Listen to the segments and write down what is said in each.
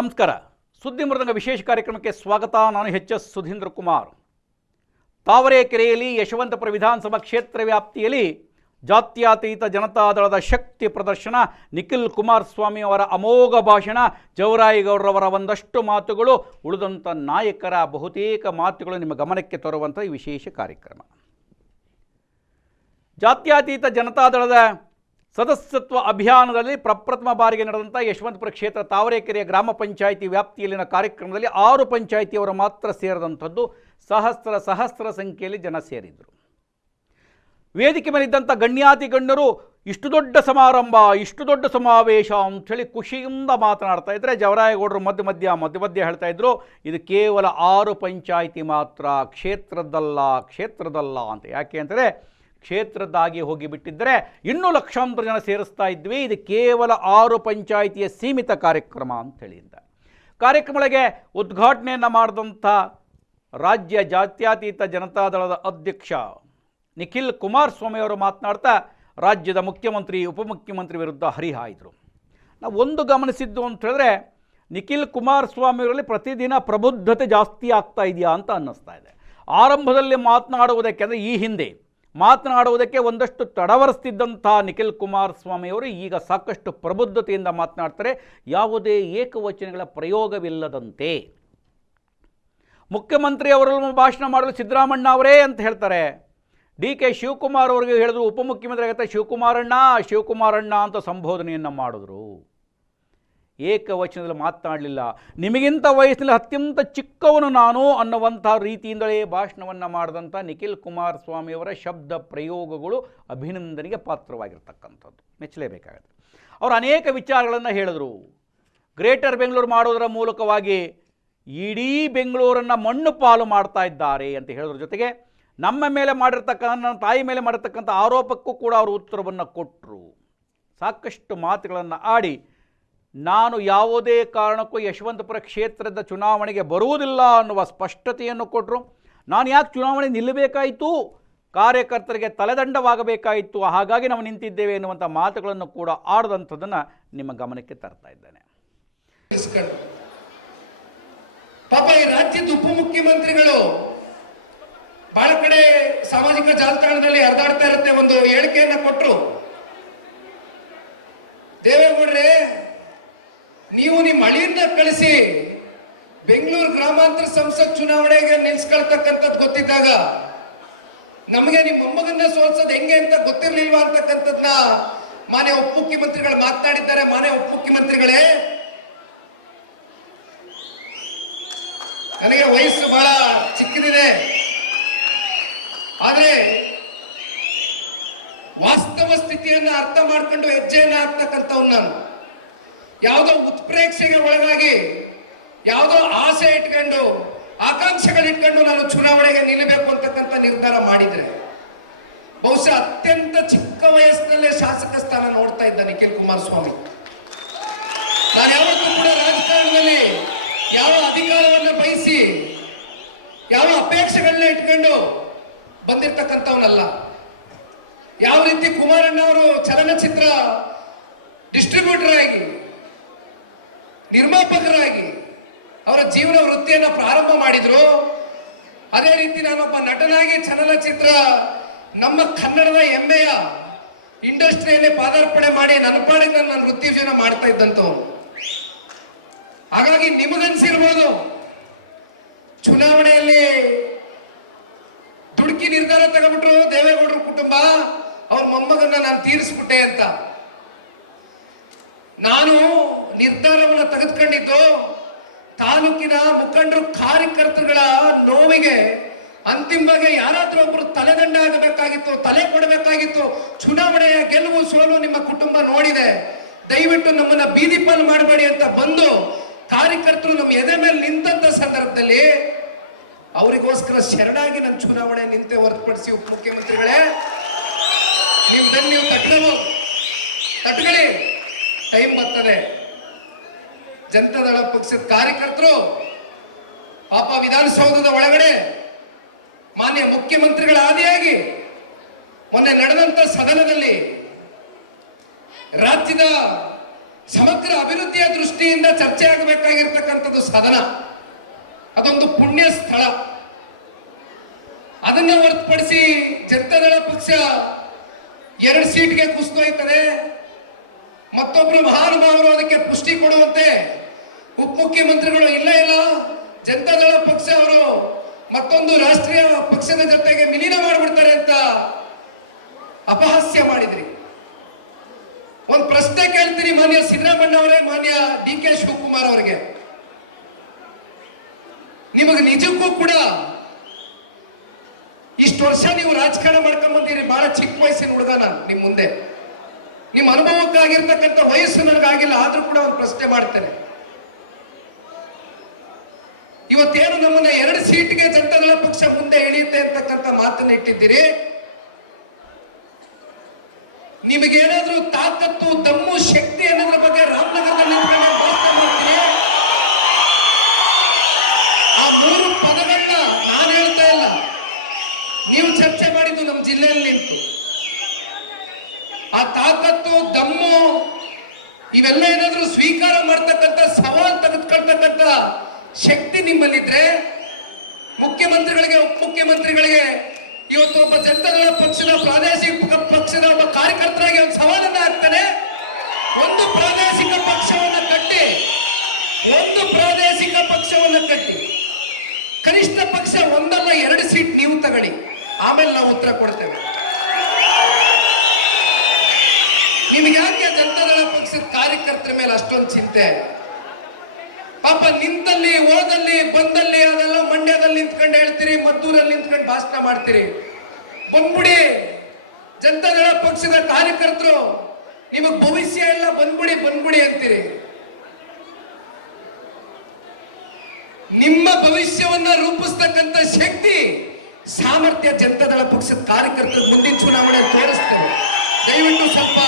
ನಮಸ್ಕಾರ. ಸುದ್ದಿ ಮೃದಂಗ ವಿಶೇಷ ಕಾರ್ಯಕ್ರಮಕ್ಕೆ ಸ್ವಾಗತ. ನಾನು ಎಚ್ ಎಸ್ ಸುಧೀಂದ್ರ ಕುಮಾರ್. ತಾವರೆಕೆರೆಯಲ್ಲಿ ಯಶವಂತಪುರ ವಿಧಾನಸಭಾ ಕ್ಷೇತ್ರ ವ್ಯಾಪ್ತಿಯಲ್ಲಿ ಜಾತ್ಯತೀತ ಜನತಾದಳದ ಶಕ್ತಿ ಪ್ರದರ್ಶನ, ನಿಖಿಲ್ ಕುಮಾರಸ್ವಾಮಿ ಅವರ ಅಮೋಘ ಭಾಷಣ, ಜವರಾಯಿಗೌಡರವರ ಒಂದಷ್ಟು ಮಾತುಗಳು ಉಳಿದಂಥ ನಾಯಕರ ಬಹುತೇಕ ಮಾತುಗಳು ನಿಮ್ಮ ಗಮನಕ್ಕೆ ತರುವಂಥ ವಿಶೇಷ ಕಾರ್ಯಕ್ರಮ. ಜಾತ್ಯತೀತ ಜನತಾದಳದ ಸದಸ್ಯತ್ವ ಅಭಿಯಾನದಲ್ಲಿ ಪ್ರಪ್ರಥಮ ಬಾರಿಗೆ ನಡೆದಂಥ ಯಶವಂತಪುರ ಕ್ಷೇತ್ರ ತಾವರೆಕೆರೆಯ ಗ್ರಾಮ ಪಂಚಾಯಿತಿ ವ್ಯಾಪ್ತಿಯಲ್ಲಿನ ಕಾರ್ಯಕ್ರಮದಲ್ಲಿ ಆರು ಪಂಚಾಯಿತಿಯವರು ಮಾತ್ರ ಸೇರಿದಂಥದ್ದು ಸಹಸ್ರ ಸಹಸ್ರ ಸಂಖ್ಯೆಯಲ್ಲಿ ಜನ ಸೇರಿದರು. ವೇದಿಕೆ ಮೇಲಿದ್ದಂಥ ಗಣ್ಯಾತಿ ಗಣ್ಯರು ಇಷ್ಟು ದೊಡ್ಡ ಸಮಾರಂಭ, ಇಷ್ಟು ದೊಡ್ಡ ಸಮಾವೇಶ ಅಂಥೇಳಿ ಖುಷಿಯಿಂದ ಮಾತನಾಡ್ತಾ ಇದ್ದರೆ ಜವರಾಯಗೌಡರು ಮಧ್ಯ ಮಧ್ಯ ಮಧ್ಯ ಮಧ್ಯ ಹೇಳ್ತಾ ಇದ್ದರು ಇದು ಕೇವಲ ಆರು ಪಂಚಾಯಿತಿ ಮಾತ್ರ ಕ್ಷೇತ್ರದಲ್ಲ ಕ್ಷೇತ್ರದಲ್ಲ ಅಂತ. ಯಾಕೆ ಅಂತಂದರೆ ಕ್ಷೇತ್ರದ್ದಾಗಿ ಹೋಗಿಬಿಟ್ಟಿದ್ದರೆ ಇನ್ನೂ ಲಕ್ಷಾಂತರ ಜನ ಸೇರಿಸ್ತಾ ಇದ್ವಿ. ಇದು ಕೇವಲ ಆರು ಪಂಚಾಯಿತಿಯ ಸೀಮಿತ ಕಾರ್ಯಕ್ರಮ ಅಂತ ಹೇಳಿದ್ದ ಕಾರ್ಯಕ್ರಮಗಳಿಗೆ ಉದ್ಘಾಟನೆಯನ್ನು ಮಾಡಿದಂಥ ರಾಜ್ಯ ಜಾತ್ಯತೀತ ಜನತಾದಳದ ಅಧ್ಯಕ್ಷ ನಿಖಿಲ್ ಕುಮಾರಸ್ವಾಮಿ ಅವರು ಮಾತನಾಡ್ತಾ ರಾಜ್ಯದ ಮುಖ್ಯಮಂತ್ರಿ, ಉಪಮುಖ್ಯಮಂತ್ರಿ ವಿರುದ್ಧ ಹರಿಹಾಯಿದರು. ನಾವು ಒಂದು ಗಮನಿಸಿದ್ದು ಅಂತ ಹೇಳಿದ್ರೆ ನಿಖಿಲ್ ಕುಮಾರಸ್ವಾಮಿ ಅವರಲ್ಲಿ ಪ್ರತಿದಿನ ಪ್ರಬುದ್ಧತೆ ಜಾಸ್ತಿ ಆಗ್ತಾ ಇದೆಯಾ ಅಂತ ಅನ್ನಿಸ್ತಾ ಇದೆ. ಆರಂಭದಲ್ಲಿ ಮಾತನಾಡುವುದಕ್ಕೆ ಅಂದರೆ ಈ ಹಿಂದೆ ಮಾತನಾಡುವುದಕ್ಕೆ ಒಂದಷ್ಟು ತಡವರಿಸ್ತಿದ್ದಂಥ ನಿಖಿಲ್ ಕುಮಾರ್ ಸ್ವಾಮಿಯವರು ಈಗ ಸಾಕಷ್ಟು ಪ್ರಬುದ್ಧತೆಯಿಂದ ಮಾತನಾಡ್ತಾರೆ. ಯಾವುದೇ ಏಕವಚನಗಳ ಪ್ರಯೋಗವಿಲ್ಲದಂತೆ. ಮುಖ್ಯಮಂತ್ರಿ ಅವರಲ್ಲೂ ಭಾಷಣ ಮಾಡಲು ಸಿದ್ದರಾಮಣ್ಣ ಅವರೇ ಅಂತ ಹೇಳ್ತಾರೆ. ಡಿ ಕೆ ಶಿವಕುಮಾರ್ ಅವರಿಗೆ ಹೇಳಿದ್ರು ಉಪಮುಖ್ಯಮಂತ್ರಿ ಆಗುತ್ತೆ ಶಿವಕುಮಾರಣ್ಣ ಶಿವಕುಮಾರಣ್ಣ ಅಂತ ಸಂಬೋಧನೆಯನ್ನು ಮಾಡಿದ್ರು. ಏಕವಚನದಲ್ಲಿ ಮಾತನಾಡಲಿಲ್ಲ. ನಿಮಗಿಂತ ವಯಸ್ಸಿನಲ್ಲಿ ಅತ್ಯಂತ ಚಿಕ್ಕವನು ನಾನು ಅನ್ನುವಂಥ ರೀತಿಯಿಂದಲೇ ಭಾಷಣವನ್ನು ಮಾಡಿದಂಥ ನಿಖಿಲ್ ಕುಮಾರಸ್ವಾಮಿಯವರ ಶಬ್ದ ಪ್ರಯೋಗಗಳು ಅಭಿನಂದನೆಗೆ ಪಾತ್ರವಾಗಿರ್ತಕ್ಕಂಥದ್ದು. ಮೆಚ್ಚಲೇಬೇಕಾಗುತ್ತೆ. ಅವರು ಅನೇಕ ವಿಚಾರಗಳನ್ನು ಹೇಳಿದರು. ಗ್ರೇಟರ್ ಬೆಂಗಳೂರು ಮಾಡೋದರ ಮೂಲಕವಾಗಿ ಇಡೀ ಬೆಂಗಳೂರನ್ನು ಮಣ್ಣು ಪಾಲು ಮಾಡ್ತಾ ಇದ್ದಾರೆ ಅಂತ ಹೇಳೋದ್ರ. ಜೊತೆಗೆ ನಮ್ಮ ಮೇಲೆ ಮಾಡಿರ್ತಕ್ಕಂಥ ನನ್ನ ತಾಯಿ ಮೇಲೆ ಮಾಡಿರ್ತಕ್ಕಂಥ ಆರೋಪಕ್ಕೂ ಕೂಡ ಅವರು ಉತ್ತರವನ್ನು ಕೊಟ್ಟರು ಸಾಕಷ್ಟು ಮಾತುಗಳನ್ನು ಆಡಿ ನಾನು ಯಾವುದೇ ಕಾರಣಕ್ಕೂ ಯಶವಂತಪುರ ಕ್ಷೇತ್ರದ ಚುನಾವಣೆಗೆ ಬರುವುದಿಲ್ಲ ಅನ್ನುವ ಸ್ಪಷ್ಟತೆಯನ್ನು ಕೊಟ್ಟರು ನಾನು ಯಾಕೆ ಚುನಾವಣೆ ನಿಲ್ಲಬೇಕಾಯಿತು? ಕಾರ್ಯಕರ್ತರಿಗೆ ತಲೆದಂಡವಾಗಬೇಕಾಯಿತು. ಹಾಗಾಗಿ ನಾವು ನಿಂತಿದ್ದೇವೆ ಎನ್ನುವಂಥ ಮಾತುಗಳನ್ನು ಕೂಡ ಆಡದಂಥದ್ದನ್ನು ನಿಮ್ಮ ಗಮನಕ್ಕೆ ತರ್ತಾ ಇದ್ದೇನೆ. ಪಾಪ ಈ ರಾಜ್ಯದ ಉಪಮುಖ್ಯಮಂತ್ರಿಗಳು ಬಹಳ ಕಡೆ ಸಾಮಾಜಿಕ ಜಾಲತಾಣದಲ್ಲಿ ಹರಿದಾಡ್ತಾ ಇರುತ್ತೆ ಒಂದು ಹೇಳಿಕೆಯನ್ನ ಕೊಟ್ಟರು ದೇವೇಗೌಡ್ರೆ ನೀವು ನಿಮ್ಮ ಅಳಿಯನ್ನ ಕಳಿಸಿ ಬೆಂಗಳೂರು ಗ್ರಾಮಾಂತರ ಸಂಸತ್ ಚುನಾವಣೆಗೆ ನಿಲ್ಸ್ಕೊಳ್ತಕ್ಕಂಥದ್ದು ಗೊತ್ತಿದ್ದಾಗ ನಮಗೆ ನಿಮ್ಮ ಮೊಮ್ಮಗನ್ನ ಸೋಲ್ಸೋದು ಹೆಂಗೆ ಅಂತ ಗೊತ್ತಿರ್ಲಿಲ್ವಾ ಅಂತಕ್ಕಂಥದ್ನ ಮಾನ್ಯ ಉಪಮುಖ್ಯಮಂತ್ರಿಗಳು ಮಾತನಾಡಿದ್ದಾರೆ. ಮಾನ್ಯ ಉಪಮುಖ್ಯಮಂತ್ರಿಗಳೇ ನನಗೆ ವಯಸ್ಸು ಬಹಳ ಚಿಕ್ಕದಿದೆ. ಆದ್ರೆ ವಾಸ್ತವ ಸ್ಥಿತಿಯನ್ನ ಅರ್ಥ ಮಾಡ್ಕೊಂಡು ಹೆಜ್ಜೆಯನ್ನ ಹಾಕ್ತಕ್ಕಂಥವ್ ನಾನು. ಯಾವುದೋ ಉತ್ಪ್ರೇಕ್ಷೆಗೆ ಒಳಗಾಗಿ ಯಾವುದೋ ಆಸೆ ಇಟ್ಕೊಂಡು, ಆಕಾಂಕ್ಷೆಗಳಿಟ್ಕೊಂಡು ನಾನು ಚುನಾವಣೆಗೆ ನಿಲ್ಲಬೇಕು ಅಂತಕ್ಕಂಥ ನಿರ್ಧಾರ ಮಾಡಿದ್ರೆ, ಬಹುಶಃ ಅತ್ಯಂತ ಚಿಕ್ಕ ವಯಸ್ಸಿನಲ್ಲೇ ಶಾಸಕ ಸ್ಥಾನ ನೋಡ್ತಾ ಇದ್ದ ನಿಖಿಲ್ ಕುಮಾರಸ್ವಾಮಿ. ನಾನು ಯಾವತ್ತೂ ಕೂಡ ರಾಜಕಾರಣದಲ್ಲಿ ಯಾವ ಅಧಿಕಾರವನ್ನು ಬಯಸಿ, ಯಾವ ಅಪೇಕ್ಷೆಗಳನ್ನ ಇಟ್ಕೊಂಡು ಬಂದಿರ್ತಕ್ಕಂಥವನಲ್ಲ. ಯಾವ ರೀತಿ ಕುಮಾರಣ್ಣ ಅವರು ಚಲನಚಿತ್ರ ಡಿಸ್ಟ್ರಿಬ್ಯೂಟರ್ ಆಗಿ ನಿರ್ಮಾಪಕರಾಗಿ ಅವರ ಜೀವನ ವೃತ್ತಿಯನ್ನ ಪ್ರಾರಂಭ ಮಾಡಿದ್ರು. ಅದೇ ರೀತಿ ನಾನೊಬ್ಬ ನಟನಾಗಿ ಚಲನಚಿತ್ರ ನಮ್ಮ ಕನ್ನಡದ ಹೆಮ್ಮೆಯ ಇಂಡಸ್ಟ್ರಿಯಲ್ಲಿ ಪಾದಾರ್ಪಣೆ ಮಾಡಿ ನನ್ನ ಪಾಡಿಗೆ ನಾನು ನನ್ನ ವೃತ್ತಿ ಜೀವನ ಮಾಡ್ತಾ ಇದ್ದಂತು ಹಾಗಾಗಿ ನಿಮಗನ್ಸಿರ್ಬೋದು, ಚುನಾವಣೆಯಲ್ಲಿ ದುಡುಕಿ ನಿರ್ಧಾರ ತಗೊಂಡ್ಬಿಟ್ರು ದೇವೇಗೌಡರ ಕುಟುಂಬ, ಅವ್ರ ಮೊಮ್ಮಗನ್ನ ನಾನು ತೀರಿಸ್ಬಿಟ್ಟೆ ಅಂತ. ನಾನು ನಿರ್ಧಾರವನ್ನು ತೆಗೆದುಕೊಂಡಿದ್ದು, ತಾಲೂಕಿನ ಮುಖಂಡರು, ಕಾರ್ಯಕರ್ತರುಗಳ ನೋವಿಗೆ ಅಂತಿಮವಾಗಿ ಯಾರಾದ್ರೂ ಒಬ್ಬರು ತಲೆದಂಡ ಆಗಬೇಕಾಗಿತ್ತು, ತಲೆ ಕೊಡಬೇಕಾಗಿತ್ತು ಚುನಾವಣೆಯ ಗೆಲುವು ಸೋಲು ನಿಮ್ಮ ಕುಟುಂಬ ನೋಡಿದೆ. ದಯವಿಟ್ಟು ನಮ್ಮನ್ನ ಬೀದಿ ಪಾಲು ಮಾಡಬೇಡಿ ಅಂತ ಬಂದು ಕಾರ್ಯಕರ್ತರು ನಮ್ಮ ಎದೆ ಮೇಲೆ ನಿಂತಂತ ಸಂದರ್ಭದಲ್ಲಿ ಅವರಿಗೋಸ್ಕರ ಶರಣಾಗಿ ನನ್ನ ಚುನಾವಣೆ ನಿಂತೆ ಹೊರತುಪಡಿಸಿ ಉಪಮುಖ್ಯಮಂತ್ರಿಗಳೇ ನಿಮ್ಮನ್ನು ನೀವು ತಟ್ಕೋಬಹುದು ತಟ್ಕೊಳ್ಳಿ. ಟೈಮ್ ಬರ್ತದೆ. ಜನತಾದಳ ಪಕ್ಷದ ಕಾರ್ಯಕರ್ತರು ಪಾಪ ವಿಧಾನಸೌಧದ ಒಳಗಡೆ ಮಾನ್ಯ ಮುಖ್ಯಮಂತ್ರಿಗಳ ಆದಿಯಾಗಿ ಮೊನ್ನೆ ನಡೆದಂತ ಸದನದಲ್ಲಿ ರಾಜ್ಯದ ಸಮಗ್ರ ಅಭಿವೃದ್ಧಿಯ ದೃಷ್ಟಿಯಿಂದ ಚರ್ಚೆ ಆಗಬೇಕಾಗಿರ್ತಕ್ಕಂಥದ್ದು ಸದನ. ಅದೊಂದು ಪುಣ್ಯ ಸ್ಥಳ. ಅದನ್ನ ಹೊರತುಪಡಿಸಿ ಜನತಾದಳ ಪಕ್ಷ ಎರಡು ಸೀಟ್ಗೆ ಕುಸಿದೋಯ್ತದೆ. ಮತ್ತೊಬ್ರು ಮಹಾನುಭಾವರು ಅದಕ್ಕೆ ಉಪಮುಖ್ಯಮಂತ್ರಿಗಳು ಇಲ್ಲ ಇಲ್ಲ. ಜನತಾದಳ ಪಕ್ಷ ಅವರು ಮತ್ತೊಂದು ರಾಷ್ಟ್ರೀಯ ಪಕ್ಷದ ಜೊತೆಗೆ ವಿಲೀನ ಮಾಡಿಬಿಡ್ತಾರೆ ಅಂತ ಅಪಹಾಸ್ಯ ಮಾಡಿದ್ರಿ. ಒಂದು ಪ್ರಶ್ನೆ ಕೇಳ್ತೀನಿ ಮಾನ್ಯ ಸಿದ್ದರಾಮಣ್ಣ ಅವರೇ, ಮಾನ್ಯ ಡಿ ಕೆ ಶಿವಕುಮಾರ್ ಅವರಿಗೆ. ನಿಮಗೆ ನಿಜಕ್ಕೂ ಕೂಡ ಇಷ್ಟು ವರ್ಷ ನೀವು ರಾಜಕಾರಣ ಮಾಡ್ಕೊಂಡ್ ಬಂದಿರಿ, ಬಹಳ ಚಿಕ್ಕ ವಯಸ್ಸಿನ ಹುಡುಗ ನಾನು ನಿಮ್ ಮುಂದೆ. ನಿಮ್ಮ ಅನುಭವಕ್ಕಾಗಿರ್ತಕ್ಕಂಥ ವಯಸ್ಸು ನನಗಾಗಿಲ್ಲ, ಆದ್ರೂ ಕೂಡ ಒಂದು ಪ್ರಶ್ನೆ ಮಾಡ್ತೇನೆ. ಇವತ್ತೇನು ನಮ್ಮನ್ನ ಎರಡು ಸೀಟ್ಗೆ ಜನತಾದಳ ಪಕ್ಷ ಮುಂದೆ ಇಳಿಯುತ್ತೆ ಅಂತಕ್ಕಂಥ ಮಾತನ್ನ ಇಟ್ಟಿದ್ದೀರಿ? ನಿಮಗೇನಾದ್ರೂ ತಾಕತ್ತು, ದಮ್ಮು, ಶಕ್ತಿ ಅನ್ನೋದ್ರ ಬಗ್ಗೆ ರಾಮನಗರದಲ್ಲಿ ಆ ಮೂರು ಪದಗಳನ್ನ ನಾನು ಹೇಳ್ತಾ ಇಲ್ಲ. ನೀವು ಚರ್ಚೆ ಮಾಡಿದ್ದು ನಮ್ಮ ಜಿಲ್ಲೆಯಲ್ಲಿ ನಿಂತು. ಆ ತಾಕತ್ತು, ದಮ್ಮು, ಇವೆಲ್ಲ ಏನಾದ್ರೂ ಸ್ವೀಕಾರ ಮಾಡ್ತಕ್ಕಂಥ, ಸವಾಲು ತೆಗೆದುಕೊಳ್ತಕ್ಕಂಥ ಶಕ್ತಿ ನಿಮ್ಮಲ್ಲಿದ್ರೆ ಮುಖ್ಯಮಂತ್ರಿಗಳಿಗೆ, ಉಪಮುಖ್ಯಮಂತ್ರಿಗಳಿಗೆ ಇವತ್ತು ಒಬ್ಬ ಜನತಾದಳ ಪಕ್ಷದ, ಪ್ರಾದೇಶಿಕ ಪಕ್ಷದ ಒಬ್ಬ ಕಾರ್ಯಕರ್ತರಾಗಿ ಒಂದು ಸವಾಲನ್ನ ಹಾಕ್ತಾನೆ. ಒಂದು ಪ್ರಾದೇಶಿಕ ಪಕ್ಷವನ್ನ ಕಟ್ಟಿ, ಒಂದು ಪ್ರಾದೇಶಿಕ ಪಕ್ಷವನ್ನ ಕಟ್ಟಿ. ಕನಿಷ್ಠ ಪಕ್ಷ ಒಂದಲ್ಲ, ಎರಡು ಸೀಟ್ ನೀವು ತಗೊಳ್ಳಿ. ಆಮೇಲೆ ನಾವು ಉತ್ತರ ಕೊಡ್ತೇವೆ. ನಿಮ್ಗೆ ಯಾಕೆ ಜನತಾದಳ ಪಕ್ಷದ ಕಾರ್ಯಕರ್ತರ ಮೇಲೆ ಅಷ್ಟೊಂದು ಚಿಂತೆ? ಪಾಪ ನಿಂತಲ್ಲಿ ಓದಲ್ಲಿ ಬಂದಲ್ಲಿ, ಅದೆಲ್ಲ ಮಂಡ್ಯದಲ್ಲಿ ನಿಂತ್ಕೊಂಡು ಹೇಳ್ತೀರಿ, ಮದ್ದೂರಲ್ಲಿ ನಿಂತ್ಕೊಂಡು ಭಾಷಣ ಮಾಡ್ತೀರಿ. ಬಂದ್ಬಿಡಿ. ಜನತಾದಳ ಪಕ್ಷದ ಕಾರ್ಯಕರ್ತರು, ನಿಮಗ್ ಭವಿಷ್ಯ ಎಲ್ಲ ಬಂದ್ಬಿಡಿ ಬಂದ್ಬಿಡಿ ಅಂತೀರಿ. ನಿಮ್ಮ ಭವಿಷ್ಯವನ್ನ ರೂಪಿಸ್ತಕ್ಕಂಥ ಶಕ್ತಿ ಸಾಮರ್ಥ್ಯ ಜನತಾದಳ ಪಕ್ಷದ ಕಾರ್ಯಕರ್ತರು ಮುಂದಿನ ಚುನಾವಣೆ ತೋರಿಸ್ತೇವೆ ದಯವಿಟ್ಟು ಸ್ವಲ್ಪ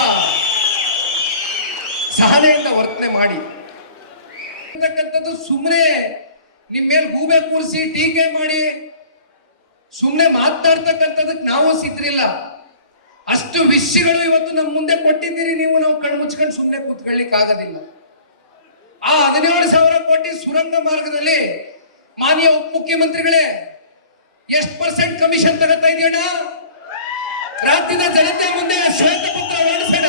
ಸಹನೆಯಿಂದ ವರ್ತನೆ ಮಾಡಿ. ಅಂತಕ್ಕಂಥದ್ದು ಸುಮ್ಮನೆ ನಿಮ್ಮ ಮೇಲೆ ಗೂಬೆ ಕೂರಿಸಿ ಟೀಕೆ ಮಾಡಿ ಸುಮ್ಮನೆ ಮಾತಾಡ್ತಕ್ಕಂಥದಕ್ಕೆ ನಾವು ಸಿದ್ರಿಲ್ಲ ಅಷ್ಟು ವಿಷಯಗಳು ಇವತ್ತು ನಮ್ಮ ಮುಂದೆ ಕೊಟ್ಟಿದ್ದೀರಿ, ನೀವು ನಾವು ಕಣ್ಣು ಮುಚ್ಕೊಂಡು ಸುಮ್ಮನೆ ಕೂತ್ಕೊಳ್ಳಿಕ್ ಆಗೋದಿಲ್ಲ. ಆ ಹದಿನೇಳು ಸಾವಿರ ಕೋಟಿ ಸುರಂಗ ಮಾರ್ಗದಲ್ಲಿ ಮಾನ್ಯ ಉಪ ಮುಖ್ಯಮಂತ್ರಿಗಳೇ ಎಷ್ಟು ಪರ್ಸೆಂಟ್ ಕಮಿಷನ್ ತಗೋತಾ ಇದೆಯಣ್ಣ? ರಾಜ್ಯದ ಜನತೆ ಮುಂದೆ ಶ್ವೇತಪತ್ರ ಹೊರಡಿಸೋಣ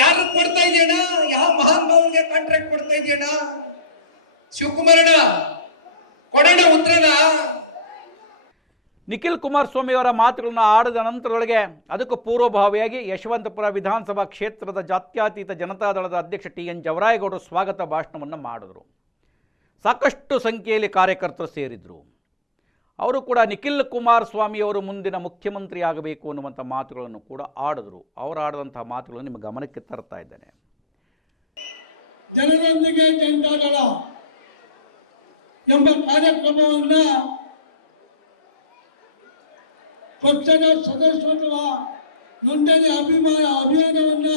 ಯಾರು ಕೊಡ್ತಾ ಇದೆಯಣ್ಣ? ಯಾವ ಮಹಾನ್ ಭಾವನ್ಗೆ ಕಾಂಟ್ರಾಕ್ಟ್ ಕೊಡ್ತಾ ಇದೆಯಣ್ಣ? ಶಿವಕುಮಾರಣ್ಣ ಕೊಡೋಣ ಉತ್ತರನ? ನಿಖಿಲ್ ಕುಮಾರಸ್ವಾಮಿಯವರ ಮಾತುಗಳನ್ನು ಆಡಿದ ನಂತರದೊಳಗೆ ಅದಕ್ಕೂ ಪೂರ್ವಭಾವಿಯಾಗಿ ಯಶವಂತಪುರ ವಿಧಾನಸಭಾ ಕ್ಷೇತ್ರದ ಜಾತ್ಯತೀತ ಜನತಾದಳದ ಅಧ್ಯಕ್ಷ ಟಿ ಎನ್ ಜವರಾಯಗೌಡರು ಸ್ವಾಗತ ಭಾಷಣವನ್ನು ಮಾಡಿದರು. ಸಾಕಷ್ಟು ಸಂಖ್ಯೆಯಲ್ಲಿ ಕಾರ್ಯಕರ್ತರು ಸೇರಿದರು. ಅವರು ಕೂಡ ನಿಖಿಲ್ ಕುಮಾರಸ್ವಾಮಿ ಅವರು ಮುಂದಿನ ಮುಖ್ಯಮಂತ್ರಿ ಆಗಬೇಕು ಅನ್ನುವಂಥ ಮಾತುಗಳನ್ನು ಕೂಡ ಆಡಿದ್ರು. ಅವರು ಆಡಿದಂಥ ಮಾತುಗಳನ್ನು ನಿಮ್ಮ ಗಮನಕ್ಕೆ ತರ್ತಾ ಇದ್ದೇನೆ. ಜನರೊಂದಿಗೆ ಜನತಾದಳ ಎಂಬ ಕಾರ್ಯಕ್ರಮವನ್ನ ಪಕ್ಷದ ಸದಸ್ಯತ್ವ ನೋಂದಣಿ ಅಭಿಮಾನ ಅಭಿಯಾನವನ್ನ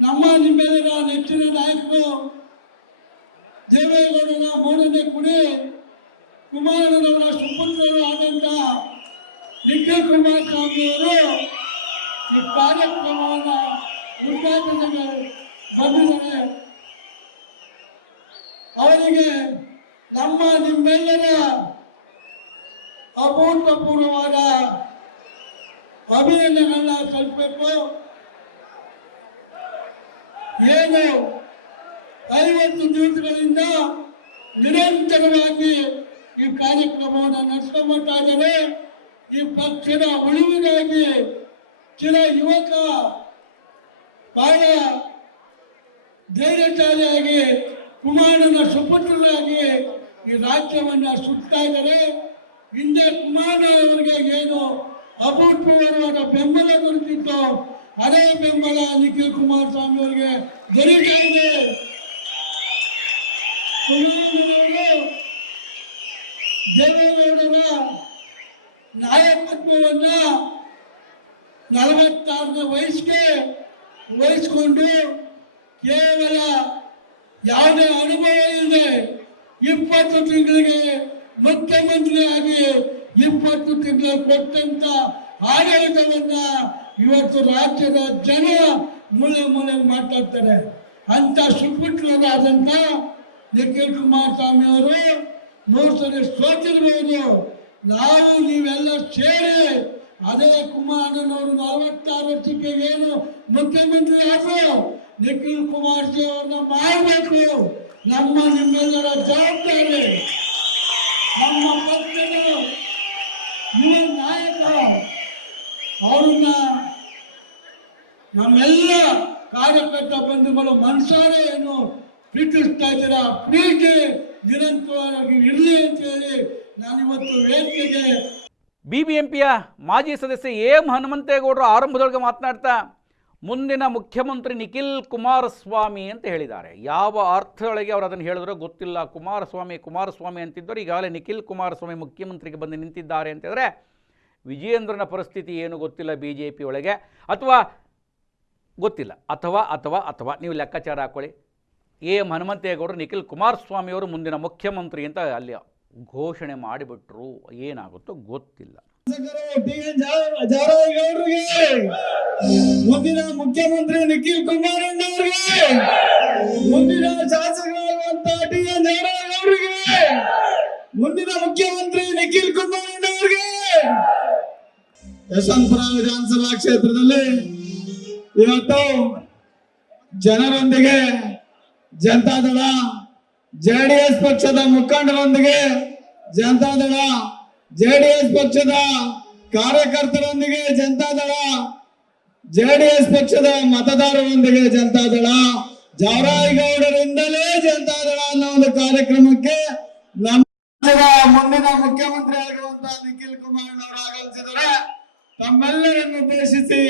ನಮ್ಮ ನಿಮ್ಮೆಲ್ಲರ ನೆಚ್ಚಿನ ನಾಯಕರು ದೇವೇಗೌಡರ ಮೂರನೇ ಕುಡಿ ಕುಮಾರನವರ ನಿಖಿಲ್ ಕುಮಾರಸ್ವಾಮಿ ಈ ಕಾರ್ಯಕ್ರಮವನ್ನು ಉದ್ಘಾಟನೆಗೆ ಬಂದಿದ್ದಾರೆ ಅವರಿಗೆ ನಮ್ಮ ನಿಮ್ಮೆಲ್ಲರ ಅಭೂತಪೂರ್ವವಾದ ಅಭಿನಂದನೆಗಳನ್ನ ಸಲ್ಲಿಸಬೇಕು. ಏನು ಐವತ್ತು ದಿವಸಗಳಿಂದ ನಿರಂತರವಾಗಿ ಈ ಕಾರ್ಯಕ್ರಮವನ್ನು ನಡೆಸ್ಕೊಂಡ್ಬರ್ತಾ ಇದ್ದಾರೆ ಈ ಪಕ್ಷದ ಉಳಿವಿಗಾಗಿ ಚಿರ ಯುವಕ ಬಹಳ ಧೈರ್ಯಶಾಲಿಯಾಗಿ, ಕುಮಾರನ ಸುಪುತ್ರರಾಗಿ ಈ ರಾಜ್ಯವನ್ನ ಸುತ್ತಾ ಹಿಂದೆ ಕುಮಾರ ಅವರಿಗೆ ಏನು ಅಭೂತಪೂರ್ವವಾದ ಬೆಂಬಲ ದೊರೆತಿತ್ತು, ಅದೇ ಬೆಂಬಲ ನಿಖಿಲ್ ಕುಮಾರಸ್ವಾಮಿ ಅವರಿಗೆ ದೊರೀತಾ ಇದೆ. ನಾಯಕತ್ವವನ್ನ ನಲವತ್ತಾರನೇ ವಯಸ್ಸಿಗೆ ವಹಿಸ್ಕೊಂಡು ಕೇವಲ ಯಾವುದೇ ಅನುಭವ ಇಲ್ಲದೆ ಇಪ್ಪತ್ತು ತಿಂಗಳಿಗೆ ಮುಖ್ಯಮಂತ್ರಿಯಾಗಿ ಇಪ್ಪತ್ತು ತಿಂಗಳು ಕೊಟ್ಟಂತ ಆಡಳಿತವನ್ನ ಇವತ್ತು ರಾಜ್ಯದ ಜನ ಮೂಲೆ ಮೂಲೆ ಮಾತಾಡ್ತಾರೆ. ಅಂತ ಸುಪುತ್ರರಾದಂತ ನಿಖಿಲ್ ಕುಮಾರಸ್ವಾಮಿ ಅವರು ಮೂರು ಸರಿ ಸೋತಿರ್ಬೋದು. ನಾವು ನೀವೆಲ್ಲ ಸೇರಿ ಅದೇ ಕುಮಾರನವರು ನಲವತ್ತಾರು ವರ್ಷಕ್ಕೆ ಏನು ಮುಖ್ಯಮಂತ್ರಿ ಆದ್ರು ನಿಖಿಲ್ ಕುಮಾರ್ಜಿ ಅವ್ರನ್ನ ಮಾಡಬೇಕು. ನಮ್ಮ ನಿಮ್ಮೆಲ್ಲರ ಜವಾಬ್ದಾರಿ. ನಮ್ಮ ಪಕ್ಷದ ಯುವ ನಾಯಕ, ಅವ್ರನ್ನ ನಮ್ಮೆಲ್ಲ ಕಾರ್ಯಕರ್ತ ಬಂಧುಗಳು ಮನಸಾರೆ ಏನು ಪ್ರೀತಿಸ್ತಾ ಇದ್ದೀರಾ? ಪ್ರೀತಿ ನಿರಂತರವಾಗಿ ಇರಲಿ ಅಂತ ಹೇಳಿ ಬಿಬಿಎಂಪಿಯ ಮಾಜಿ ಸದಸ್ಯ ಎಂ ಹನುಮಂತೇಗೌಡರು ಆರಂಭದೊಳಗೆ ಮಾತನಾಡ್ತಾ, ಮುಂದಿನ ಮುಖ್ಯಮಂತ್ರಿ ನಿಖಿಲ್ ಕುಮಾರಸ್ವಾಮಿ ಅಂತ ಹೇಳಿದ್ದಾರೆ. ಯಾವ ಅರ್ಥದೊಳಗೆ ಅವರು ಅದನ್ನು ಹೇಳಿದ್ರೋ ಗೊತ್ತಿಲ್ಲ. ಕುಮಾರಸ್ವಾಮಿ ಕುಮಾರಸ್ವಾಮಿ ಅಂತಿದ್ದರು. ಈಗಾಗಲೇ ನಿಖಿಲ್ ಕುಮಾರಸ್ವಾಮಿ ಮುಖ್ಯಮಂತ್ರಿಗೆ ಬಂದು ನಿಂತಿದ್ದಾರೆ ಅಂತಂದರೆ ವಿಜಯೇಂದ್ರನ ಪರಿಸ್ಥಿತಿ ಏನು ಗೊತ್ತಿಲ್ಲ ಬಿ ಜೆ ಪಿ ಒಳಗೆ. ಅಥವಾ ಗೊತ್ತಿಲ್ಲ. ಅಥವಾ ಅಥವಾ ಅಥವಾ, ನೀವು ಲೆಕ್ಕಾಚಾರ ಹಾಕೊಳ್ಳಿ ಎ ಎಂ ಹನುಮಂತೇಗೌಡರು, ನಿಖಿಲ್ ಕುಮಾರಸ್ವಾಮಿಯವರು ಮುಂದಿನ ಮುಖ್ಯಮಂತ್ರಿ ಅಂತ ಅಲ್ಲಿ ಘೋಷಣೆ ಮಾಡಿಬಿಟ್ರು ಏನಾಗುತ್ತೋ ಗೊತ್ತಿಲ್ಲ. ಮುಂದಿನ ಮುಖ್ಯಮಂತ್ರಿ ನಿಖಿಲ್ ಕುಮಾರ್ ಅವರಿಗೆ ಮುಂದಿನ ಶಾಸಕರಾಗುವಂತ ಟಿ ಎನ್ ಮುಂದಿನ ಮುಖ್ಯಮಂತ್ರಿ ನಿಖಿಲ್ ಕುಮಾರ್ ಅವರಿಗೆ ಯಶವಂತಪುರ ವಿಧಾನಸಭಾ ಕ್ಷೇತ್ರದಲ್ಲಿ ಇವತ್ತು ಜನರೊಂದಿಗೆ ಜನತಾದಳ ಜೆಡಿಎಸ್ ಪಕ್ಷದ ಮುಖಂಡರೊಂದಿಗೆ ಜನತಾದಳ ಜೆಡಿಎಸ್ ಪಕ್ಷದ ಕಾರ್ಯಕರ್ತರೊಂದಿಗೆ ಜನತಾದಳ ಜೆಡಿಎಸ್ ಪಕ್ಷದ ಮತದಾರರೊಂದಿಗೆ ಜನತಾದಳ ಜಾವರಾಯಿಗೌಡರಿಂದಲೇ ಜನತಾದಳ ಅನ್ನೋ ಒಂದು ಕಾರ್ಯಕ್ರಮಕ್ಕೆ ನಮ್ಮ ಮುಂದಿನ ಮುಖ್ಯಮಂತ್ರಿ ಆಗಿರುವಂತಹ ನಿಖಿಲ್ ಕುಮಾರಣ್ಣವರು ಆಗಮಿಸಿದರೆ ತಮ್ಮೆಲ್ಲರನ್ನು ಉದ್ದೇಶಿಸಿ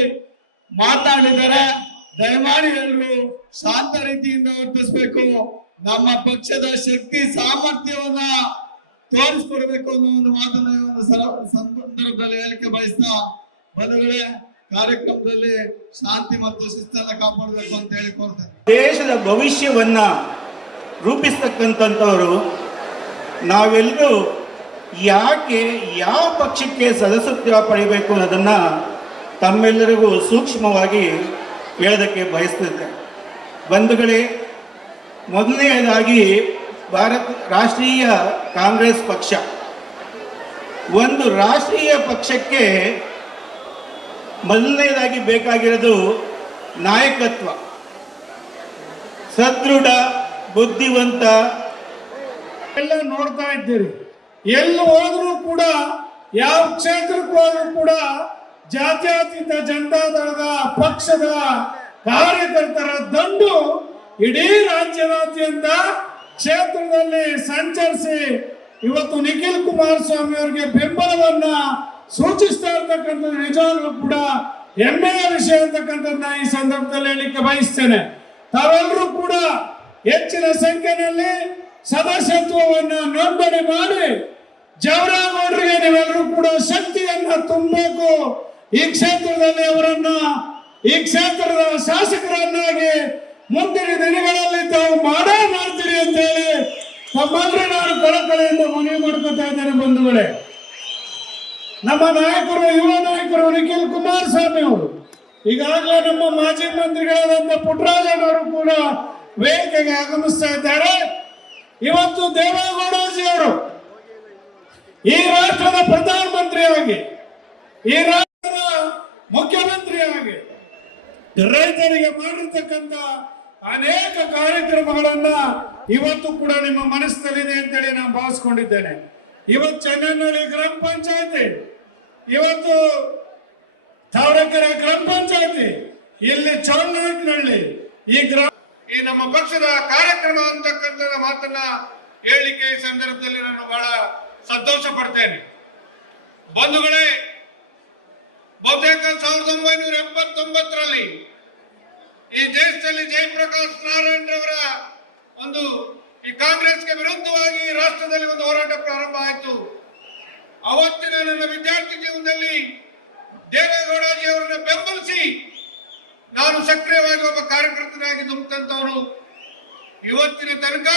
ಮಾತಾಡಿದರೆ ದಯಮಾಡಿ ಎಲ್ಲರೂ ಶಾಂತ ರೀತಿಯಿಂದ ವರ್ತಿಸಬೇಕು. ನಮ್ಮ ಪಕ್ಷದ ಶಕ್ತಿ, ಸಾಮರ್ಥ್ಯವನ್ನ ತೋರಿಸ್ಕೊಡ್ಬೇಕು ಅನ್ನೋ ಒಂದು ಮಾತನ್ನ ಒಂದು ಸಂದರ್ಭದಲ್ಲಿ ಹೇಳಿಕೆ ಬಯಸ್ತಾ ಬಂಧುಗಳೇ, ಕಾರ್ಯಕ್ರಮದಲ್ಲಿ ಶಾಂತಿ ಮತ್ತು ಶಿಸ್ತನ್ನ ಕಾಪಾಡಬೇಕು ಅಂತ ಹೇಳಿ ಕೋರ್ತೇನೆ. ದೇಶದ ಭವಿಷ್ಯವನ್ನ ರೂಪಿಸ್ತಕ್ಕಂಥವ್ರು ನಾವೆಲ್ಲರೂ ಯಾಕೆ ಯಾವ ಪಕ್ಷಕ್ಕೆ ಸದಸ್ಯತ್ವ ಪಡೆಯಬೇಕು ಅನ್ನೋದನ್ನ ತಮ್ಮೆಲ್ಲರಿಗೂ ಸೂಕ್ಷ್ಮವಾಗಿ ಹೇಳೋದಕ್ಕೆ ಬಯಸ್ತಿದ್ದೆ. ಬಂಧುಗಳೇ ಮೊದಲನೆಯದಾಗಿ ಭಾರತ, ರಾಷ್ಟ್ರೀಯ ಕಾಂಗ್ರೆಸ್ ಪಕ್ಷ. ಒಂದು ರಾಷ್ಟ್ರೀಯ ಪಕ್ಷಕ್ಕೆ ಮೊದಲನೆಯದಾಗಿ ಬೇಕಾಗಿರೋದು ನಾಯಕತ್ವ. ಸದೃಢ, ಬುದ್ಧಿವಂತ. ಎಲ್ಲ ನೋಡ್ತಾ ಇದ್ದೀರಿ. ಎಲ್ಲಿ ಹೋದ್ರೂ ಕೂಡ, ಯಾವ ಕ್ಷೇತ್ರಕ್ಕೆ ಹೋದ್ರೂ ಕೂಡ ಜಾತ್ಯತೀತ ಜನತಾದಳದ ಪಕ್ಷದ ಕಾರ್ಯಕರ್ತರ ದಂಡು ಇಡೀ ರಾಜ್ಯದಾದ್ಯಂತ ಕ್ಷೇತ್ರದಲ್ಲಿ ಸಂಚರಿಸಿ ಇವತ್ತು ನಿಖಿಲ್ ಕುಮಾರಸ್ವಾಮಿ ಅವರಿಗೆ ಬೆಂಬಲವನ್ನ ಸೂಚಿಸ್ತಾ ಇರ್ತಕ್ಕಂಥದ್ದು ನಿಜವಾಗ್ಲೂ ಕೂಡ ಹೆಮ್ಮೆಯ ವಿಷಯ ಅಂತಕ್ಕಂಥದ್ದನ್ನ ಈ ಸಂದರ್ಭದಲ್ಲಿ ಹೇಳಿಕ್ಕೆ ಬಯಸ್ತೇನೆ. ತಾವೆಲ್ಲರೂ ಕೂಡ ಹೆಚ್ಚಿನ ಸಂಖ್ಯೆಯಲ್ಲಿ ಸದಸ್ಯತ್ವವನ್ನು ನೋಂದಣಿ ಮಾಡಿ ಜವರಾಗೌಡರಿಗೆ ನೀವೆಲ್ಲರೂ ಕೂಡ ಶಕ್ತಿಯನ್ನ ತುಂಬಬೇಕು. ಈ ಕ್ಷೇತ್ರದಲ್ಲಿ ಅವರನ್ನ, ಈ ಕ್ಷೇತ್ರದ ಶಾಸಕರನ್ನಾಗಿ ಮುಂದಿನ ದಿನಗಳಲ್ಲಿ ತಾವು ಮಾಡೇ ಮಾಡ್ತೀರಿ ಅಂತ ಹೇಳಿ ತಮ್ಮಲ್ಲಿ ನಾನು ಕಳಕಳಿಯಿಂದ ಮನವಿ ಮಾಡ್ಕೊತಾ ಇದ್ದೇನೆ ಬಂಧುಗಳೇ. ನಮ್ಮ ನಾಯಕರು, ಯುವ ನಾಯಕರು ನಿಖಿಲ್ ಕುಮಾರಸ್ವಾಮಿ ಅವರು, ಈಗಾಗಲೇ ನಮ್ಮ ಮಾಜಿ ಮಂತ್ರಿಗಳಾದಂತ ಪುಟ್ಟರಾಜನವರು ಕೂಡ ವೇದಿಕೆಗೆ ಆಗಮಿಸ್ತಾ ಇದ್ದಾರೆ. ಇವತ್ತು ದೇವೇಗೌಡಜಿ ಅವರು ಈ ರಾಷ್ಟ್ರದ ಪ್ರಧಾನಮಂತ್ರಿಯಾಗಿ ಈ ಮುಖ್ಯಮಂತ್ರಿಯಾಗಿ ರೈತರಿಗೆ ಮಾಡಿರ್ತಕ್ಕಂಥ ಅನೇಕ ಕಾರ್ಯಕ್ರಮಗಳನ್ನ ಇವತ್ತು ಕೂಡ ನಿಮ್ಮ ಮನಸ್ಸಲ್ಲಿದೆ ಅಂತೇಳಿ ನಾನು ಭಾವಿಸ್ಕೊಂಡಿದ್ದೇನೆ. ಇವತ್ತು ಚೆನ್ನೈನಲ್ಲಿ ಗ್ರಾಮ ಪಂಚಾಯತಿ, ಇವತ್ತು ತಾವರೆಕೆರೆ ಗ್ರಾಮ ಪಂಚಾಯತಿ, ಇಲ್ಲಿ ಚೌಲ್ನಾಯಕ್ನಹಳ್ಳಿ ಈ ಗ್ರಾಮ ಈ ನಮ್ಮ ಪಕ್ಷದ ಕಾರ್ಯಕ್ರಮ ಅಂತಕ್ಕಂಥ ಮಾತನ್ನ ಹೇಳಿಕೆ ಸಂದರ್ಭದಲ್ಲಿ ನಾನು ಬಹಳ ಸಂತೋಷ ಪಡ್ತೇನೆ. ಬಂಧುಗಳೇ ಬಹುತೇಕ ಸಾವಿರದ ಒಂಬೈನೂರ ಎಪ್ಪತ್ತೊಂಬತ್ತರಲ್ಲಿ ಈ ದೇಶದಲ್ಲಿ ಜಯಪ್ರಕಾಶ್ ನಾರಾಯಣ್ ರವರ ಒಂದು ಈ ಕಾಂಗ್ರೆಸ್ಗೆ ವಿರುದ್ಧವಾಗಿ ರಾಷ್ಟ್ರದಲ್ಲಿ ಒಂದು ಹೋರಾಟ ಪ್ರಾರಂಭ ಆಯಿತು. ಅವತ್ತಿನ ನನ್ನ ವಿದ್ಯಾರ್ಥಿ ಜೀವನದಲ್ಲಿ ದೇವೇಗೌಡಜಿ ಅವರನ್ನ ಬೆಂಬಲಿಸಿ ನಾನು ಸಕ್ರಿಯವಾಗಿ ಒಬ್ಬ ಕಾರ್ಯಕರ್ತನಾಗಿ ನುಗ್ತಂತವನು ಇವತ್ತಿನ ತನಕ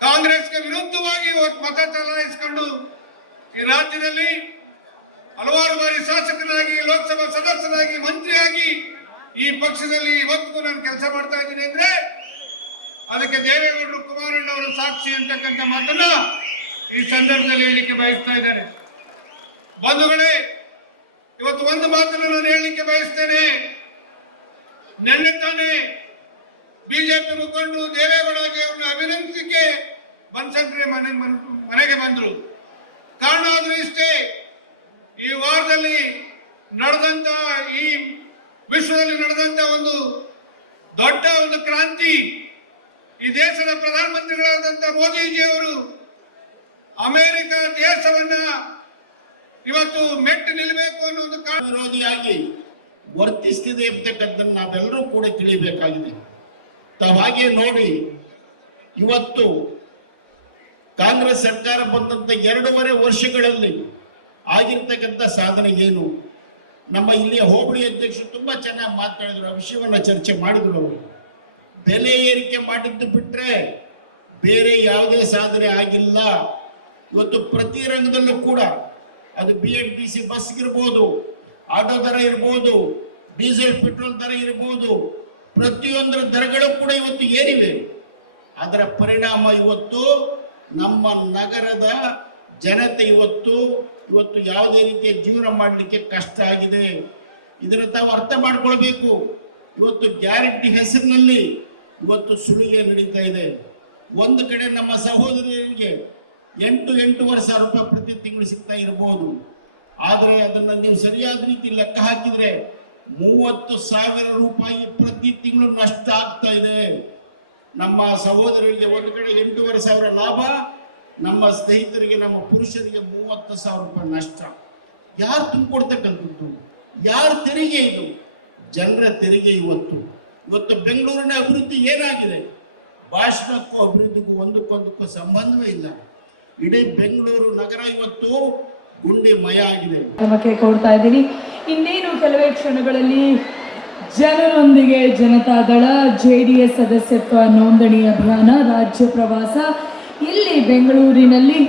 ಕಾಂಗ್ರೆಸ್ಗೆ ವಿರುದ್ಧವಾಗಿ ಮತ ಚಲಾಯಿಸಿಕೊಂಡು ಈ ರಾಜ್ಯದಲ್ಲಿ ಹಲವಾರು ಬಾರಿ ಶಾಸಕನಾಗಿ, ಲೋಕಸಭಾ ಸದಸ್ಯನಾಗಿ, ಮಂತ್ರಿಯಾಗಿ ಈ ಪಕ್ಷದಲ್ಲಿ ಇವತ್ತಿಗೂ ನಾನು ಕೆಲಸ ಮಾಡ್ತಾ ಇದ್ದೀನಿ ಅಂದ್ರೆ ಅದಕ್ಕೆ ದೇವೇಗೌಡರು ಕುಮಾರಣ್ಣ ಅವರು ಸಾಕ್ಷಿ ಅಂತಕ್ಕಂಥ ಮಾತನ್ನ ಈ ಸಂದರ್ಭದಲ್ಲಿ ಹೇಳಲಿಕ್ಕೆ ಬಯಸ್ತಾ ಇದ್ದೇನೆ. ಬಂಧುಗಳೇ, ಇವತ್ತು ಒಂದು ಮಾತನ್ನು ನಾನು ಹೇಳಲಿಕ್ಕೆ ಬಯಸ್ತೇನೆ. ನೆನ್ನೆ ತಾನೇ ಬಿಜೆಪಿ ಮುಖಂಡರು ದೇವೇಗೌಡಗೆ ಅವರನ್ನು ಅಭಿನಂದಿಸಲಿಕ್ಕೆ ಬನ್ಸಂಕ್ರೆ ಮನೆ ಮನೆಗೆ ಬಂದರು. ಕಾರಣ ಆದ್ರೂ ಇಷ್ಟೇ ಈ ವಾರದಲ್ಲಿ ನಡೆದಂತ ಈ ವಿಶ್ವದಲ್ಲಿ ನಡೆದಂತ ಒಂದು ದೊಡ್ಡ ಒಂದು ಕ್ರಾಂತಿ ಈ ದೇಶದ ಪ್ರಧಾನಮಂತ್ರಿಗಳಾದಂತ ಮೋದಿಜಿಯವರು ಅಮೆರಿಕ ದೇಶವನ್ನ ಇವತ್ತು ಮೆಟ್ಟು ನಿಲ್ಲಬೇಕು ಅನ್ನೋ ಒಂದು ವಿರೋಧಿಯಾಗಿ ವರ್ತಿಸ್ತಿದೆ ಎಂಬತಕ್ಕಂಥದ್ದು ನಾವೆಲ್ಲರೂ ಕೂಡ ತಿಳಿಬೇಕಾಗಿದೆ ತಾವಾಗಿ ನೋಡಿ, ಇವತ್ತು ಕಾಂಗ್ರೆಸ್ ಸರ್ಕಾರ ಬಂದಂತ ಎರಡೂವರೆ ವರ್ಷಗಳಲ್ಲಿ ಆಗಿರ್ತಕ್ಕಂಥ ಸಾಧನೆ ಏನು? ನಮ್ಮ ಇಲ್ಲಿಯ ಹೋಬಳಿ ಅಧ್ಯಕ್ಷರು ತುಂಬಾ ಚೆನ್ನಾಗಿ ಮಾತನಾಡಿದ್ರು ಆ ವಿಷಯವನ್ನು ಚರ್ಚೆ ಮಾಡಿದ್ರು ಅವರು. ಬೆಲೆ ಏರಿಕೆ ಮಾಡಿದ್ದು ಬಿಟ್ಟರೆ ಬೇರೆ ಯಾವುದೇ ಸಾಧನೆ ಆಗಿಲ್ಲ. ಇವತ್ತು ಪ್ರತಿ ರಂಗದಲ್ಲೂ ಕೂಡ ಅದು B M T C bus ಇರ್ಬೋದು, ಆಟೋ ದರ ಇರ್ಬೋದು, ಡೀಸೆಲ್, ಪೆಟ್ರೋಲ್ ದರ ಇರ್ಬೋದು, ಪ್ರತಿಯೊಂದರ ದರಗಳು ಕೂಡ ಇವತ್ತು ಏರಿವೆ. ಅದರ ಪರಿಣಾಮ ಇವತ್ತು ನಮ್ಮ ನಗರದ ಜನತೆ ಇವತ್ತು ಇವತ್ತು ಯಾವುದೇ ರೀತಿಯ ಜೀವನ ಮಾಡಲಿಕ್ಕೆ ಕಷ್ಟ ಆಗಿದೆ. ಇದನ್ನು ತಾವು ಅರ್ಥ ಮಾಡ್ಕೊಳ್ಬೇಕು. ಇವತ್ತು ಗ್ಯಾರಂಟಿ ಹೆಸರಿನಲ್ಲಿ ಇವತ್ತು ಸುಳಿಗೆ ನಡೀತಾ ಇದೆ. ಒಂದು ಕಡೆ ನಮ್ಮ ಸಹೋದರಿಯರಿಗೆ ಎಂಟು ಎಂಟೂವರೆ ಸಾವಿರ ರೂಪಾಯಿ ಪ್ರತಿ ತಿಂಗಳು ಸಿಗ್ತಾ ಇರಬಹುದು ಆದರೆ ಅದನ್ನು ನೀವು ಸರಿಯಾದ ರೀತಿ ಲೆಕ್ಕ ಹಾಕಿದ್ರೆ ಮೂವತ್ತು ಸಾವಿರ ರೂಪಾಯಿ ಪ್ರತಿ ತಿಂಗಳು ನಷ್ಟ ಆಗ್ತಾ ಇದೆ. ನಮ್ಮ ಸಹೋದರರಿಗೆ ಒಂದು ಕಡೆ ಎಂಟೂವರೆ ಸಾವಿರ ಲಾಭ ನಮ್ಮ ಸ್ನೇಹಿತರಿಗೆ, ನಮ್ಮ ಪುರುಷರಿಗೆ ಮೂವತ್ತು ಸಾವಿರ ರೂಪಾಯಿ ನಷ್ಟ. ಯಾರು ತುಂಬಿಕೊಡ್ತಕ್ಕಂಥದ್ದು? ಯಾರು ತೆರಿಗೆ ಇದು? ಜನರ ತೆರಿಗೆ ಇವತ್ತು. ಇವತ್ತು ಬೆಂಗಳೂರಿನ ಅಭಿವೃದ್ಧಿ ಏನಾಗಿದೆ? ಭಾಷಣಕ್ಕೂ ಅಭಿವೃದ್ಧಿಗೂ ಒಂದಕ್ಕೊಂದಕ್ಕೂ ಸಂಬಂಧವೇ ಇಲ್ಲ. ಇಡೀ ಬೆಂಗಳೂರು ನಗರ ಇವತ್ತು ಗುಂಡಿ ಮಯ ಆಗಿದೆ ಕೊಡ್ತಾ ಇದ್ದೀನಿ. ಇನ್ನೇನು ಕೆಲವೇ ಕ್ಷಣಗಳಲ್ಲಿ ಜನರೊಂದಿಗೆ ಜನತಾದಳ, ಜೆ ಡಿ ಎಸ್ ಸದಸ್ಯತ್ವ ನೋಂದಣಿ ಅಭಿಯಾನ, ರಾಜ್ಯ ಪ್ರವಾಸ ಇಲ್ಲಿ ಬೆಂಗಳೂರಿನಲ್ಲಿ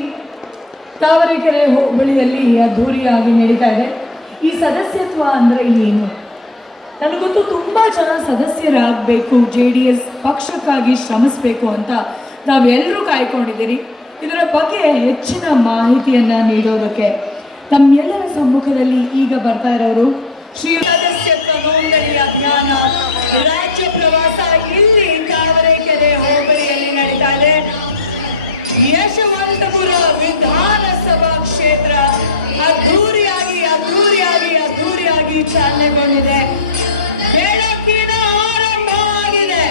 ತಾವರೆಕೆರೆ ಹೋಬಳಿಯಲ್ಲಿ ಅದ್ಧೂರಿಯಾಗಿ ನಡೀತಾ ಇದೆ. ಈ ಸದಸ್ಯತ್ವ ಅಂದರೆ ಏನು? ನನಗೊತ್ತು ತುಂಬ ಜನ ಸದಸ್ಯರಾಗಬೇಕು, ಜೆ ಡಿ ಎಸ್ ಪಕ್ಷಕ್ಕಾಗಿ ಶ್ರಮಿಸಬೇಕು ಅಂತ ನಾವೆಲ್ಲರೂ ಕಾಯ್ಕೊಂಡಿದ್ದೀರಿ. ಇದರ ಬಗ್ಗೆ ಹೆಚ್ಚಿನ ಮಾಹಿತಿಯನ್ನು ನೀಡೋದಕ್ಕೆ ತಮ್ಮೆಲ್ಲರ ಸಮ್ಮುಖದಲ್ಲಿ ಈಗ ಬರ್ತಾ ಇರೋರು ಶ್ರೀ ಸದಸ್ಯತ್ವ ನೋಂದಣಿ ಅಭಿಯಾನ ರಾಜ್ಯ ಪ್ರವಾಸ ಯಶವಂತಪುರ ವಿಧಾನಸಭಾ ಕ್ಷೇತ್ರ ಅದ್ದೂರಿಯಾಗಿ ಅದ್ದೂರಿಯಾಗಿ ಅದ್ದೂರಿಯಾಗಿ ಚಾಲನೆಗೊಂಡಿದೆ. ಬೆಳಕಿನ ಆರಂಭ ಆಗಿದೆ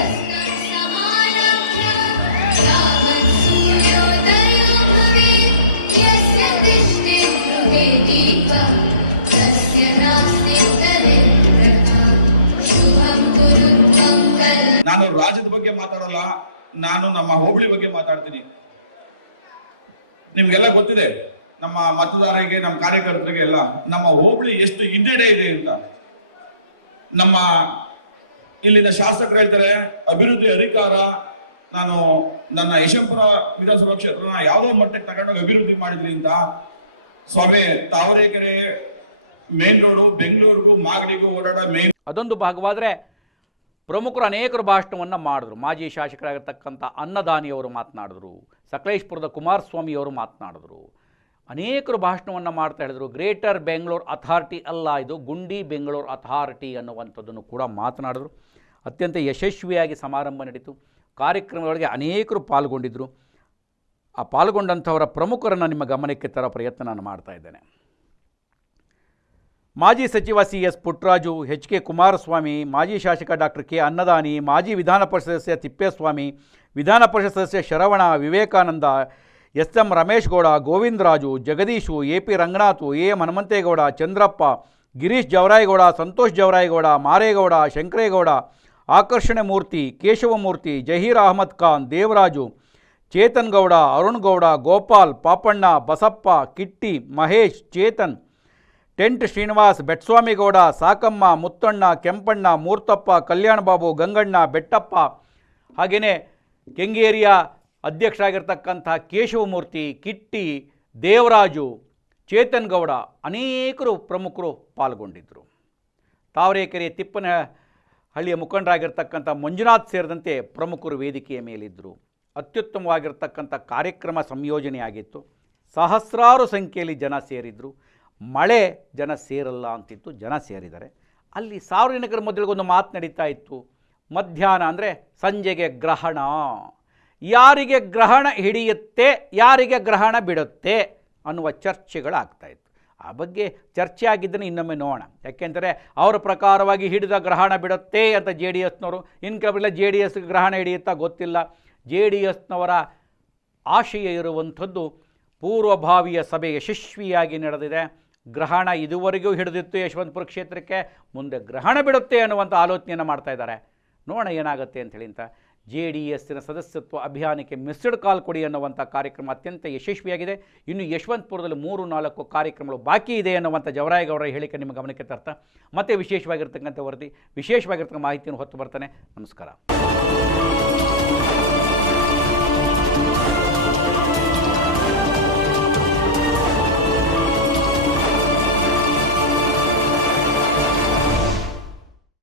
ನಾನು ರಾಜ್ಯದ ಬಗ್ಗೆ ಮಾತಾಡಲ್ಲ, ನಾನು ನಮ್ಮ ಹೋಬಳಿ ಬಗ್ಗೆ ಮಾತಾಡ್ತೀನಿ. ನಿಮ್ಗೆಲ್ಲ ಗೊತ್ತಿದೆ, ನಮ್ಮ ಮತದಾರರಿಗೆ, ನಮ್ಮ ಕಾರ್ಯಕರ್ತರಿಗೆ ಎಲ್ಲ, ನಮ್ಮ ಹೋಬಳಿ ಎಷ್ಟು ಹಿನ್ನಡೆ ಇದೆ ಅಂತ. ನಮ್ಮ ಇಲ್ಲಿನ ಶಾಸಕರು ಹೇಳ್ತಾರೆ, ಅಭಿವೃದ್ಧಿ ಅಧಿಕಾರ, ನಾನು ನನ್ನ ಯಶವಂತಪುರ ವಿಧಾನಸಭಾ ಕ್ಷೇತ್ರನ ಯಾವುದೋ ಮಟ್ಟಕ್ಕೆ ತಗೊಂಡೋಗಿ ಅಭಿವೃದ್ಧಿ ಮಾಡಿದ್ರಿ ಅಂತ. ಸ್ವಾಮಿ, ತಾವರೆಕೆರೆ, ಮೇನ್ ರೋಡು, ಬೆಂಗಳೂರಿಗೂ, ಮಾಗಡಿಗೂ ಓಡಾಡೋ ಮೇನ್ ಅದೊಂದು ಭಾಗವಾದ್ರೆ ಪ್ರಮುಖರು ಅನೇಕರು ಭಾಷಣವನ್ನು ಮಾಡಿದ್ರು. ಮಾಜಿ ಶಾಸಕರಾಗಿರ್ತಕ್ಕಂಥ ಅನ್ನದಾನಿಯವರು ಮಾತನಾಡಿದ್ರು. ಸಕಲೇಶ್ಪುರದ ಕುಮಾರಸ್ವಾಮಿಯವರು ಮಾತನಾಡಿದ್ರು. ಅನೇಕರು ಭಾಷಣವನ್ನು ಮಾಡ್ತಾ ಹೇಳಿದರು. ಗ್ರೇಟರ್ ಬೆಂಗಳೂರು ಅಥಾರಿಟಿ ಅಲ್ಲ ಇದು, ಗುಂಡಿ ಬೆಂಗಳೂರು ಅಥಾರಿಟಿ ಅನ್ನುವಂಥದ್ದನ್ನು ಕೂಡ ಮಾತನಾಡಿದ್ರು. ಅತ್ಯಂತ ಯಶಸ್ವಿಯಾಗಿ ಸಮಾರಂಭ ನಡೀತು. ಕಾರ್ಯಕ್ರಮದೊಳಗೆ ಅನೇಕರು ಪಾಲ್ಗೊಂಡಿದ್ದರು ಆ ಪಾಲ್ಗೊಂಡಂಥವರ ಪ್ರಮುಖರನ್ನು ನಿಮ್ಮ ಗಮನಕ್ಕೆ ತರೋ ಪ್ರಯತ್ನ ನಾನು ಮಾಡ್ತಾ ಇದ್ದೇನೆ. ಮಾಜಿ ಸಚಿವ C S Puttaraju, H K Kumaraswamy, ಮಾಜಿ ಶಾಸಕ ಡಾಕ್ಟರ್ ಕೆ ಅನ್ನದಾನಿ, ಮಾಜಿ ವಿಧಾನ ಪರಿಷತ್ ಸದಸ್ಯ ತಿಪ್ಪೇಸ್ವಾಮಿ, ವಿಧಾನ ಪರಿಷತ್ ಸದಸ್ಯ Sharavana Vivekananda S M Ramesh Gowda Govindaraju Jagadish A P Ranganath, A M Hanumanthegowda, Chandrappa, Girish Javarayagowda, Santosh Javarayagowda, Maregowda, Shankaregowda, ಆಕರ್ಷಣೆ ಮೂರ್ತಿ, ಕೇಶವಮೂರ್ತಿ, ಜಹೀರ್ ಅಹಮದ್ ಖಾನ್, ದೇವರಾಜು, ಚೇತನ್ ಗೌಡ, ಅರುಣ್ ಗೌಡ, ಗೋಪಾಲ್, ಪಾಪಣ್ಣ, ಬಸಪ್ಪ, ಕಿಟ್ಟಿ, ಮಹೇಶ್, ಚೇತನ್ ಟೆಂಟ್ ಶ್ರೀನಿವಾಸ್, ಬೆಟ್ಸ್ವಾಮಿಗೌಡ, ಸಾಕಮ್ಮ, ಮುತ್ತಣ್ಣ, ಕೆಂಪಣ್ಣ, ಮೂರ್ತಪ್ಪ ಕಲ್ಯಾಣ ಬಾಬು ಗಂಗಣ್ಣ, ಬೆಟ್ಟಪ್ಪ ಹಾಗೆಯೇ ಕೆಂಗೇರಿಯ ಅಧ್ಯಕ್ಷರಾಗಿರ್ತಕ್ಕಂಥ ಕೇಶವಮೂರ್ತಿ, ಕಿಟ್ಟಿ, ದೇವರಾಜು ಚೇತನ್ ಗೌಡ ಅನೇಕರು ಪ್ರಮುಖರು ಪಾಲ್ಗೊಂಡಿದ್ದರು. ತಾವರೆಕೆರೆ ತಿಪ್ಪನ ಹಳ್ಳಿಯ ಮುಖಂಡರಾಗಿರ್ತಕ್ಕಂಥ ಮಂಜುನಾಥ್ ಸೇರಿದಂತೆ ಪ್ರಮುಖರು ವೇದಿಕೆಯ ಮೇಲಿದ್ದರು. ಅತ್ಯುತ್ತಮವಾಗಿರ್ತಕ್ಕಂಥ ಕಾರ್ಯಕ್ರಮ ಸಂಯೋಜನೆಯಾಗಿತ್ತು. ಸಹಸ್ರಾರು ಸಂಖ್ಯೆಯಲ್ಲಿ ಜನ ಸೇರಿದರು. ಮಳೆ ಜನ ಸೇರಲ್ಲ ಅಂತಿತ್ತು, ಜನ ಸೇರಿದ್ದಾರೆ. ಅಲ್ಲಿ ಸಾರ್ವಜನಿಕರ ಮೊದಲಿಗೊಂದು ಮಾತು ನಡೀತಾ ಇತ್ತು. ಮಧ್ಯಾಹ್ನ ಅಂದರೆ ಸಂಜೆಗೆ ಗ್ರಹಣ. ಯಾರಿಗೆ ಗ್ರಹಣ ಹಿಡಿಯುತ್ತೆ, ಯಾರಿಗೆ ಗ್ರಹಣ ಬಿಡುತ್ತೆ ಅನ್ನುವ ಚರ್ಚೆಗಳಾಗ್ತಾ ಇತ್ತು. ಆ ಬಗ್ಗೆ ಚರ್ಚೆ ಆಗಿದ್ದನ್ನು ಇನ್ನೊಮ್ಮೆ ನೋಡೋಣ. ಯಾಕೆಂದರೆ ಅವರ ಪ್ರಕಾರವಾಗಿ ಹಿಡಿದ ಗ್ರಹಣ ಬಿಡುತ್ತೆ ಅಂತ ಜೆ ಡಿ ಎಸ್ನವರು ಇನ್ಕಮಿಲ್ಲ ಜೆ ಡಿ ಎಸ್ಗೆ ಗ್ರಹಣ ಹಿಡಿಯುತ್ತಾ ಗೊತ್ತಿಲ್ಲ. ಜೆ ಡಿ ಎಸ್ನವರ ಆಶಯ ಇರುವಂಥದ್ದು ಪೂರ್ವಭಾವಿಯ ಸಭೆ ಯಶಸ್ವಿಯಾಗಿ ನಡೆದಿದೆ. ಗ್ರಹಣ ಇದುವರೆಗೂ ಹಿಡಿದಿತ್ತು ಯಶವಂತಪುರ ಕ್ಷೇತ್ರಕ್ಕೆ, ಮುಂದೆ ಗ್ರಹಣ ಬಿಡುತ್ತೆ ಅನ್ನುವಂಥ ಆಲೋಚನೆಯನ್ನು ಮಾಡ್ತಾ ಇದ್ದಾರೆ. ನೋಡೋಣ ಏನಾಗುತ್ತೆ ಅಂಥೇಳಿ ಅಂತ ಜೆ ಡಿ ಎಸ್ಸಿನ ಸದಸ್ಯತ್ವ ಅಭಿಯಾನಕ್ಕೆ ಮಿಸ್ಡ್ ಕಾಲ್ ಕೊಡಿ ಅನ್ನುವಂಥ ಕಾರ್ಯಕ್ರಮ ಅತ್ಯಂತ ಯಶಸ್ವಿಯಾಗಿದೆ. ಇನ್ನು ಯಶವಂತಪುರದಲ್ಲಿ ಮೂರು ನಾಲ್ಕು ಕಾರ್ಯಕ್ರಮಗಳು ಬಾಕಿ ಇದೆ ಅನ್ನುವಂಥ ಜವರಾಯಗೌಡರ ಹೇಳಿಕೆ ನಿಮ್ಮ ಗಮನಕ್ಕೆ ತರ್ತಾ, ಮತ್ತೆ ವಿಶೇಷವಾಗಿರ್ತಕ್ಕಂಥ ವರದಿ, ವಿಶೇಷವಾಗಿರ್ತಕ್ಕಂಥ ಮಾಹಿತಿಯನ್ನು ಹೊತ್ತು ಬರ್ತಾನೆ. ನಮಸ್ಕಾರ.